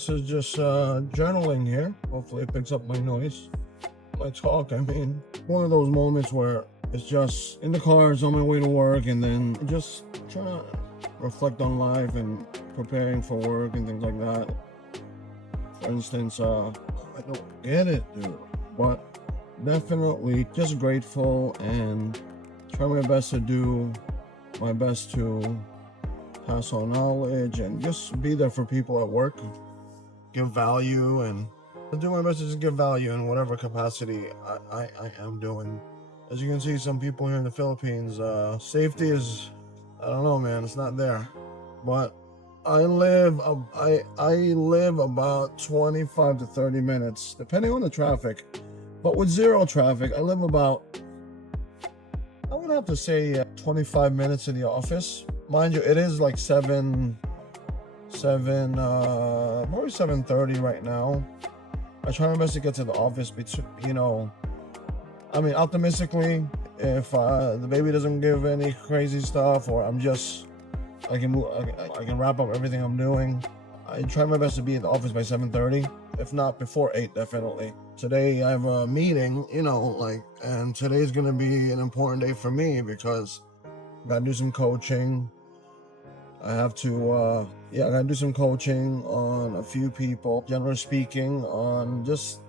This is just journaling here. Hopefully it picks up my noise, my talk. I mean, one of those moments where it's just in the cars on my way to work, and then just trying to reflect on life and preparing for work and things like that. For instance, I don't get it, dude, but definitely just grateful and try my best to do my best to pass on knowledge and just be there for people at work, give value, and do my best to just give value in whatever capacity I am doing. As you can see, some people here in the Philippines, safety is, I don't know, man, it's not there. But I live about 25 to 30 minutes, depending on the traffic. But with zero traffic, I live about, I would have to say 25 minutes in the office. Mind you, it is like probably 7:30 right now. I try my best to get to the office, I mean, optimistically, if the baby doesn't give any crazy stuff, or I can wrap up everything I'm doing, I try my best to be at the office by 7:30, if not before 8, definitely. Today I have a meeting, and today's gonna be an important day for me because I gotta do some coaching. I have to, I gotta do some coaching on a few people, generally speaking, on just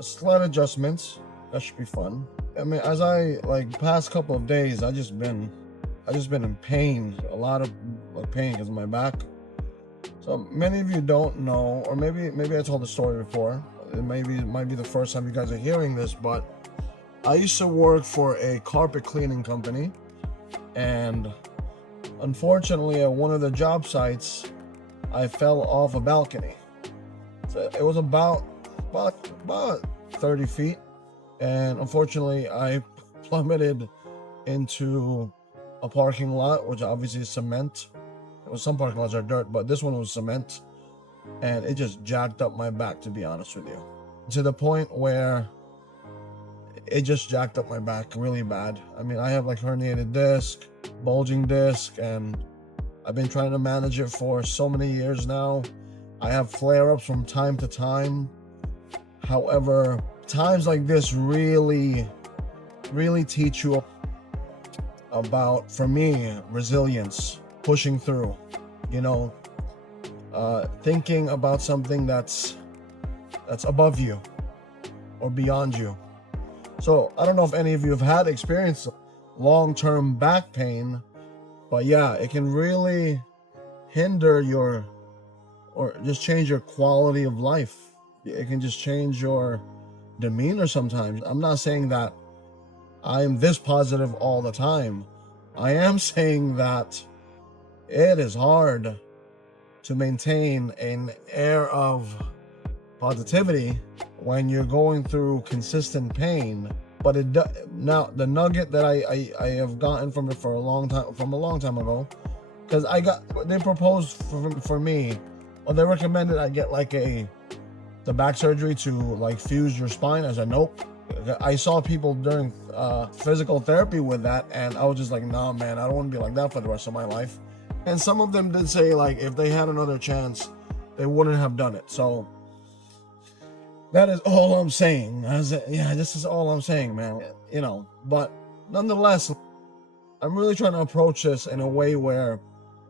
slight adjustments. That should be fun. I mean, as past couple of days, I just been in pain, a lot of pain because of my back. So many of you don't know, or maybe I told the story before. It might be the first time you guys are hearing this, but I used to work for a carpet cleaning company, and unfortunately, at one of the job sites, I fell off a balcony. So it was about 30 feet, and unfortunately, I plummeted into a parking lot, which obviously is cement. Some parking lots are dirt, but this one was cement, and it just jacked up my back, to be honest with you, to the point where it just jacked up my back really bad. I mean, I have herniated disc, bulging disc, and I've been trying to manage it for so many years now. I have flare-ups from time to time. However, times like this really teach you about, for me, resilience, pushing through, thinking about something that's above you or beyond you. So I don't know if any of you have had experience long-term back pain, but yeah, it can really hinder or just change your quality of life. It can just change your demeanor sometimes. I'm not saying that I'm this positive all the time. I am saying that it is hard to maintain an air of positivity when you're going through consistent pain. But now the nugget that I have gotten from it from a long time ago, because they proposed for me, or they recommended I get the back surgery to fuse your spine. I said nope. I saw people during physical therapy with that, and I was just like, nah, man, I don't want to be like that for the rest of my life. And some of them did say if they had another chance, they wouldn't have done it. So that is all I'm saying. This is all I'm saying, man. But nonetheless, I'm really trying to approach this in a way where,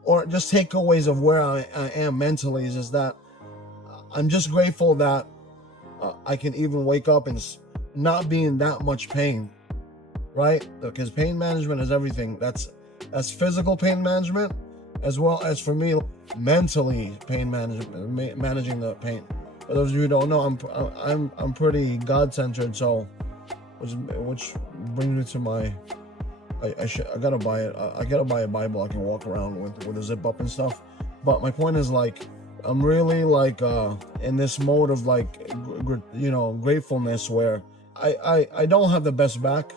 or just takeaways of where I am mentally, is that I'm just grateful that I can even wake up and not be in that much pain, right? Because pain management is everything. That's physical pain management, as well as, for me, mentally pain management, managing the pain. For those of you who don't know, I'm pretty God-centered, so which brings me to my I gotta buy it. I gotta buy a Bible I can walk around with a zip up and stuff. But my point is I'm really in this mode of gratefulness, where I don't have the best back.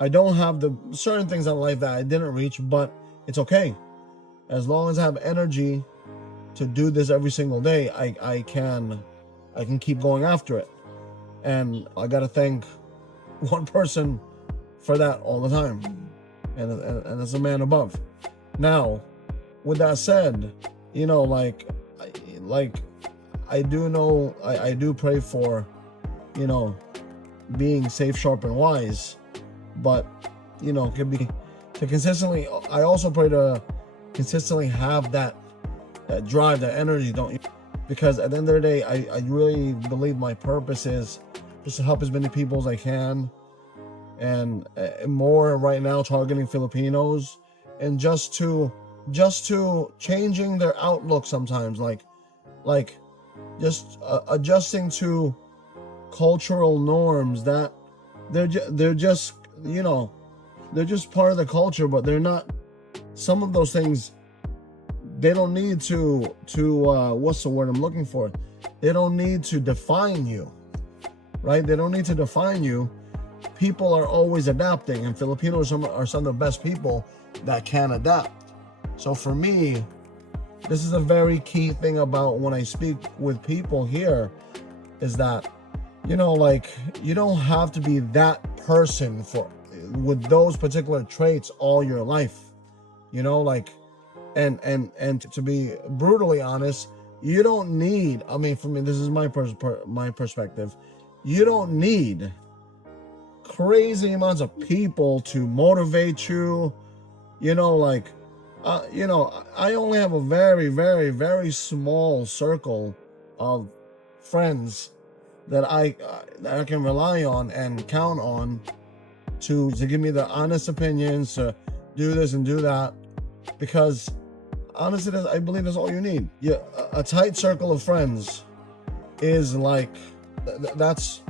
I don't have the certain things in life that I didn't reach, but it's okay. As long as I have energy to do this every single day, I can keep going after it. And I gotta thank one person for that all the time, and it's a man above. Now, with that said, I do know, I do pray for, you know, being safe, sharp, and wise, but, you know, could be to consistently, I also pray to consistently have that drive, that energy, don't you? Because at the end of the day, I really believe my purpose is just to help as many people as I can, and more right now targeting Filipinos, and just to changing their outlook sometimes, like just adjusting to cultural norms that they're just, you know, they're just part of the culture, but they're not. Some of those things, they don't need to what's the word I'm looking for? They don't need to define you, right? They don't need to define you. People are always adapting, and Filipinos are some of the best people that can adapt. So for me, this is a very key thing about when I speak with people here, is that, you know, like, you don't have to be that person with those particular traits all your life, you know, like, and to be brutally honest, you don't need, I mean, for me, this is my perspective, you don't need crazy amounts of people to motivate you, you know, like, you know, I only have a very, very, very small circle of friends that I can rely on and count on to give me the honest opinions, to do this and do that, because honestly, I believe that's all you need. Yeah, a tight circle of friends is like, that's,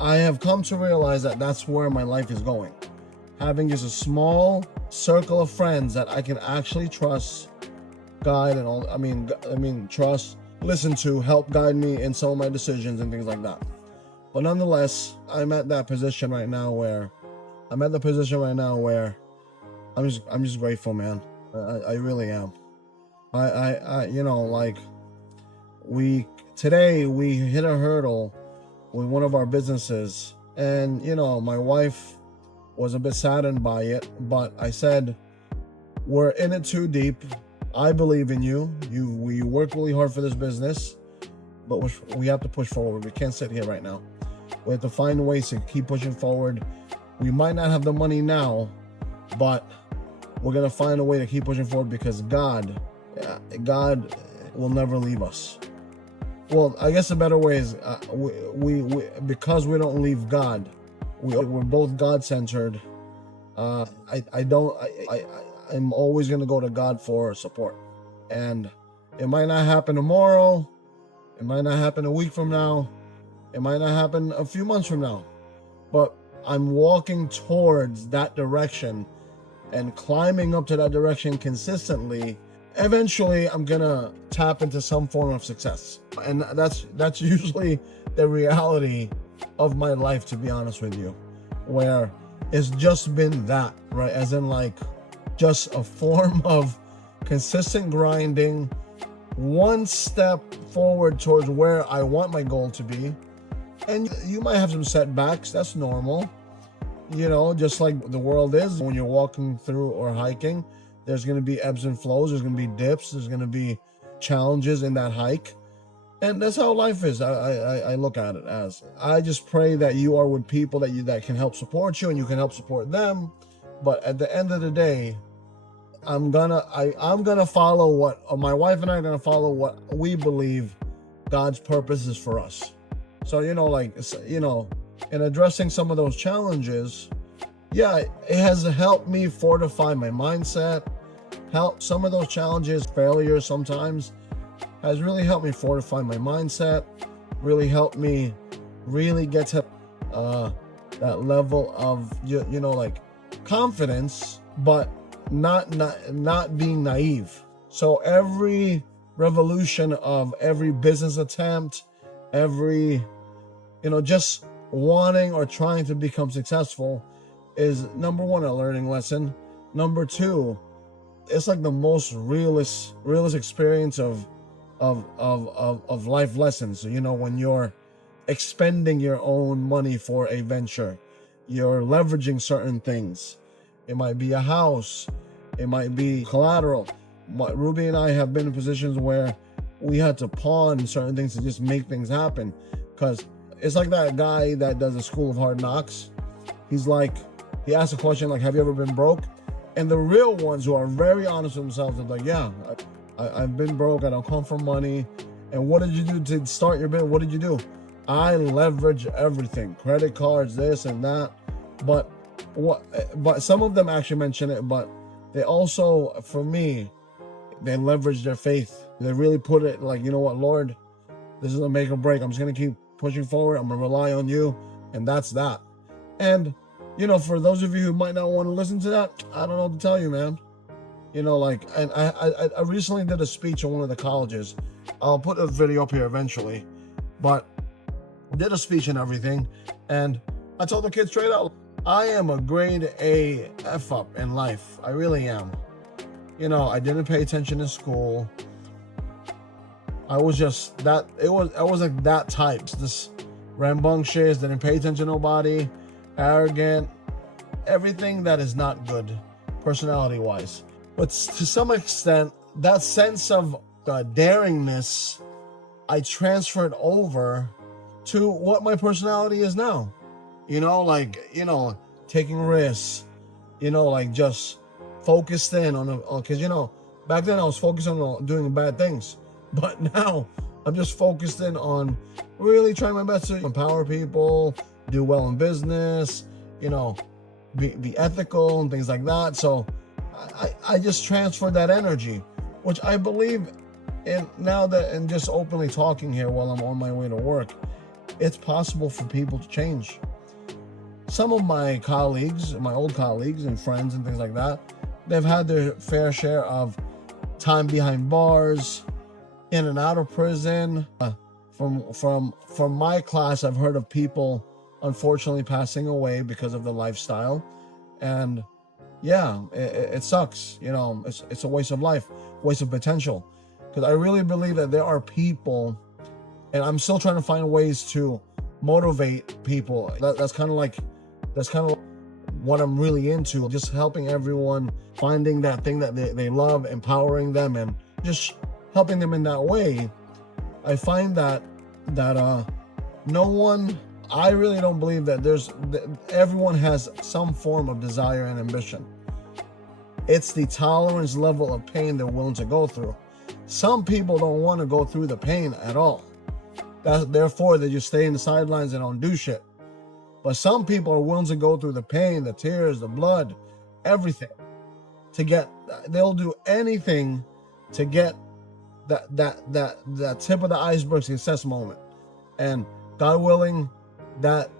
I have come to realize that that's where my life is going. Having just a small circle of friends that I can actually trust, guide, and all, I mean trust, listen to, help guide me in some of my decisions and things like that. But nonetheless, I'm at that position right now where I'm just grateful, man. I really am. I you know, like, today we hit a hurdle with one of our businesses, and, you know, my wife was a bit saddened by it, but I said, we're in it too deep. I believe in you. We work really hard for this business, but we have to push forward. We can't sit here right now. We have to find ways to keep pushing forward. We might not have the money now, but we're going to find a way to keep pushing forward, because God will never leave us. Well, I guess a better way is we because we don't leave God, we're both God-centered. I'm always going to go to God for support. And it might not happen tomorrow. It might not happen a week from now. It might not happen a few months from now. But I'm walking towards that direction and climbing up to that direction consistently. Eventually, I'm going to tap into some form of success. And that's usually the reality of my life, to be honest with you, where it's just been that, right? As in, like, just a form of consistent grinding, one step forward towards where I want my goal to be. And you might have some setbacks. That's normal. You know, just like the world is when you're walking through or hiking, there's going to be ebbs and flows. There's going to be dips. There's going to be challenges in that hike. And that's how life is. I look at it as. I just pray that you are with people that can help support you, and you can help support them. But at the end of the day, I'm gonna follow what my wife and I are gonna follow what we believe God's purpose is for us. So, you know, like, you know, in addressing some of those challenges, yeah, it has helped me fortify my mindset. Help some of those challenges, failures sometimes, has really helped me fortify my mindset. Really helped me really get to that level of you know, like, confidence, but not being naive. So every revolution of every business attempt, every, you know, just wanting or trying to become successful is, number one, a learning lesson. Number two, it's like the most realist experience of life lessons. You know, when you're expending your own money for a venture, you're leveraging certain things. It might be a house, it might be collateral. Ruby and I have been in positions where we had to pawn certain things to just make things happen. Because it's like that guy that does the School of Hard Knocks. He's like, he asks a question like, have you ever been broke? And the real ones who are very honest with themselves are like, yeah, I've been broke. I don't come from money. And what did you do to start your business? What did you do? I leverage everything, credit cards, this and that. But some of them actually mention it, but they also, for me, they leverage their faith. They really put it like, you know what, Lord, this is a make or break. I'm just going to keep pushing forward. I'm going to rely on you. And that's that. And, you know, for those of you who might not want to listen to that, I don't know what to tell you, man. You know, like, and I recently did a speech in one of the colleges. I'll put a video up here eventually. But did a speech and everything. And I told the kids straight out, I am a grade A F up in life. I really am. You know, I didn't pay attention in school. I was just that, I was like that type. This rambunctious, didn't pay attention to nobody, arrogant, everything that is not good, personality-wise. But to some extent, that sense of daringness, I transferred over to what my personality is now. You know, like, you know, taking risks, you know, like just focused in on, because, you know, back then I was focused on doing bad things. But now I'm just focused in on really trying my best to empower people, do well in business, you know, be ethical and things like that. So I just transferred that energy, which I believe in now that, and just openly talking here while I'm on my way to work, it's possible for people to change. Some of my colleagues, my old colleagues and friends and things like that, they've had their fair share of time behind bars, in and out of prison. From my class, I've heard of people unfortunately passing away because of the lifestyle. And yeah, it sucks. You know, it's a waste of life, waste of potential. Because I really believe that there are people, and I'm still trying to find ways to motivate people. That's kind of what I'm really into, just helping everyone, finding that thing that they love, empowering them, and just helping them in that way. I find that no one, I really don't believe that everyone has some form of desire and ambition. It's the tolerance level of pain they're willing to go through. Some people don't want to go through the pain at all. Therefore, they just stay in the sidelines and don't do shit. But some people are willing to go through the pain, the tears, the blood, everything they'll do anything to get that tip of the iceberg success moment. And God willing, that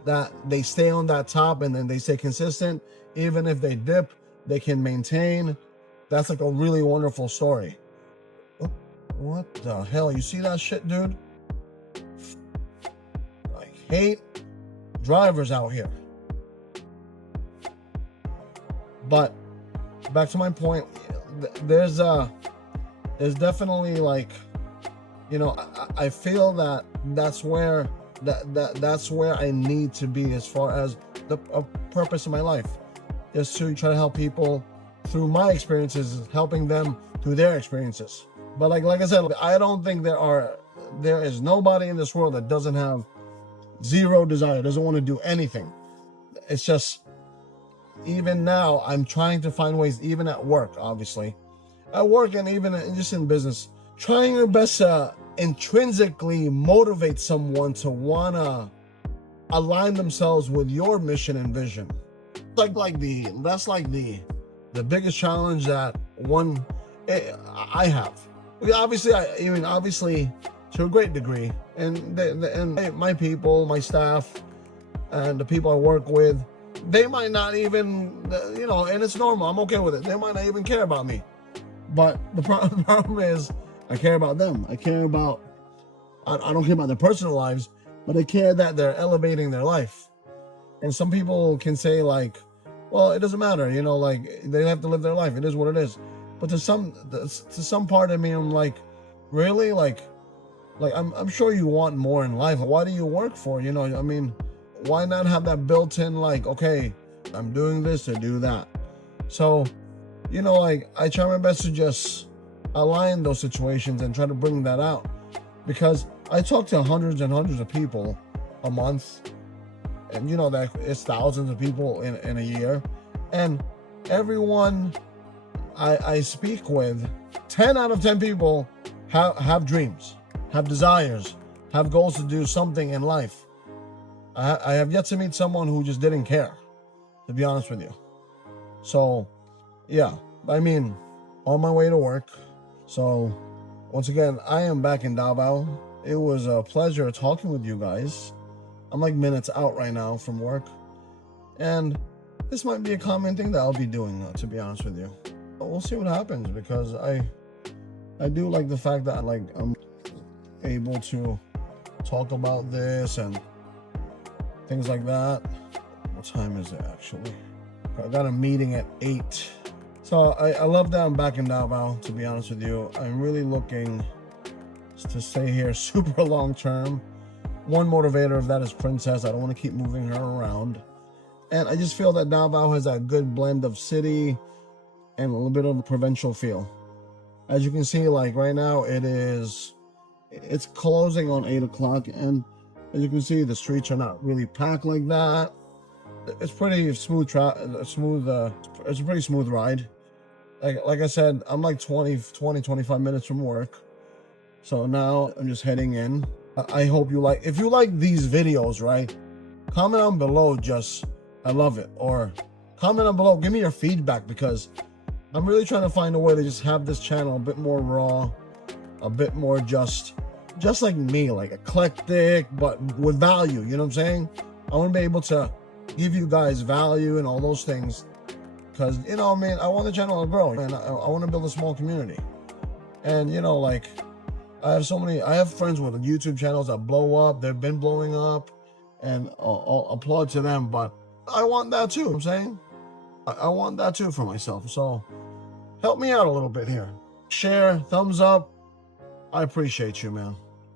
they stay on that top, and then they stay consistent. Even if they dip, they can maintain. That's like a really wonderful story. What the hell? You see that shit, dude? I hate drivers out here. But back to my point, there's definitely, like, you know, I feel that that's where I need to be as far as the purpose of my life is to try to help people through my experiences, helping them through their experiences. But like I said, I don't think there is nobody in this world that doesn't have zero desire, doesn't want to do anything. It's just, even now, I'm trying to find ways, even at work, obviously. At work and even just in business, trying your best to intrinsically motivate someone to want to align themselves with your mission and vision. That's like the biggest challenge that I have. Obviously, to a great degree, and my people, my staff, and the people I work with, they might not even, you know, and it's normal. I'm okay with it. They might not even care about me. But the problem is, I care about them. I don't care about their personal lives, but I care that they're elevating their life. And some people can say, like, well, it doesn't matter, you know, like, they have to live their life. It is what it is. But to some part of me, I'm like, really? Like I'm sure you want more in life. Why do you work for? You know, I mean, why not have that built in, like, okay, I'm doing this to do that. So, you know, like, I try my best to just align those situations and try to bring that out, because I talk to hundreds and hundreds of people a month, and that it's thousands of people in a year, and everyone I speak with, 10 out of 10 people have dreams, have desires, have goals to do something in life. I have yet to meet someone who just didn't care, to be honest with you. So yeah, I mean, on my way to work. So once again, I am back in Davao. It was a pleasure talking with you guys. I'm like minutes out right now from work, and this might be a common thing that I'll be doing, to be honest with you. But we'll see what happens, because I do like the fact that I'm able to talk about this and things like that. What time is it actually? I got a meeting at 8. So I love that I'm back in Davao, to be honest with you. I'm really looking to stay here super long term. One motivator of that is Princess. I don't want to keep moving her around. And I just feel that Davao has a good blend of city and a little bit of a provincial feel. As you can see, like right now, it's closing on 8 o'clock. And as you can see, the streets are not really packed like that. It's pretty smooth. It's a pretty smooth ride. Like I said, I'm like 25 minutes from work. So now I'm just heading in. I hope you like, if you like these videos, right? Comment down below, just, I love it. Or comment down below, give me your feedback, because I'm really trying to find a way to just have this channel a bit more raw, a bit more just like me, like eclectic, but with value, you know what I'm saying? I want to be able to give you guys value and all those things, because, man, I want the channel to grow, and I want to build a small community. And, like, I have friends with YouTube channels that blow up. They've been blowing up, and I'll applaud to them, but I want that too. I'm saying I want that too for myself. So help me out a little bit here. Share, thumbs up. I appreciate you, man.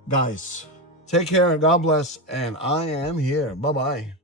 Guys, take care. God bless. And I am here. Bye-bye.